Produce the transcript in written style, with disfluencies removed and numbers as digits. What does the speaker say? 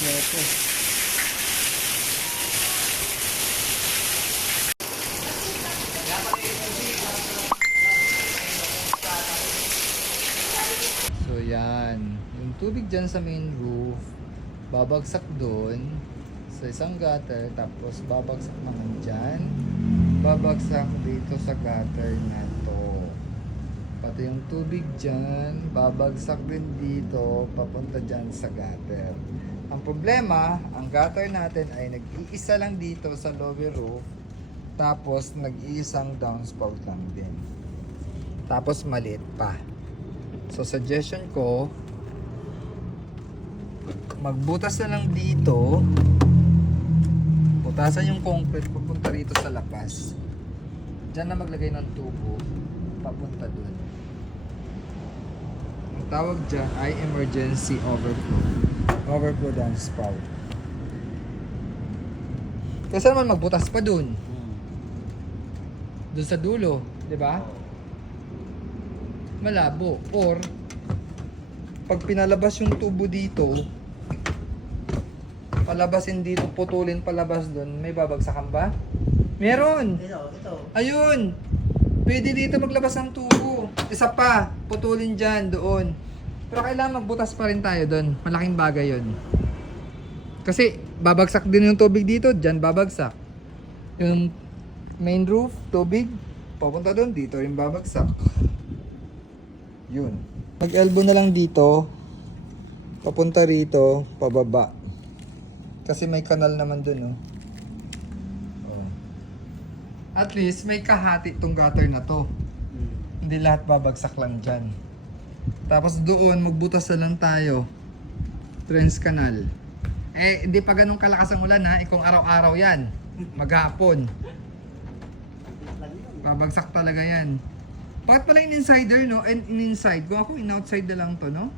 kompleto. So yan, yung tubig dyan sa main roof, babagsak doon sa isang gutter, tapos babagsak naman dyan, babagsak dito sa gutter na to. Pati yung tubig dyan, babagsak din dito, papunta dyan sa gutter. Ang problema, ang gutter natin ay nag-iisa lang dito sa lower roof, tapos nag-iisang downspout lang din. Tapos maliit pa. So suggestion ko, magbutas na lang dito, butasan yung concrete papunta rito sa labas. Diyan na maglagay ng tubo papunta dun. Ang tawag dyan ay emergency overflow downspout. Kasi naman magbutas pa dun sa dulo, di ba? Malabo. Or pag pinalabas yung tubo dito, palabasin dito, putulin palabas doon, may babagsakan ba? Meron! Ito. Ayun! Pwede dito maglabas ng tubo. Isa pa, putulin dyan, doon. Pero kailangan magbutas pa rin tayo doon. Malaking bagay yun. Kasi babagsak din yung tubig dito, dyan babagsak. Yung main roof, tubig, papunta doon, dito rin babagsak. Yun. Mag-elbow na lang dito, papunta rito, pababa. Kasi may kanal naman dun, oh. Oh. At least may kahati itong gutter na to. Hindi lahat babagsak lang dyan. Tapos doon, magbutas na lang tayo. Trench canal. Eh, hindi pa ganun kalakas ang ulan, ha? Kung araw-araw yan, maghapon. Babagsak talaga yan. Bakit pala in-insider, no? And in-inside. Kung ako in-outside na lang to, no?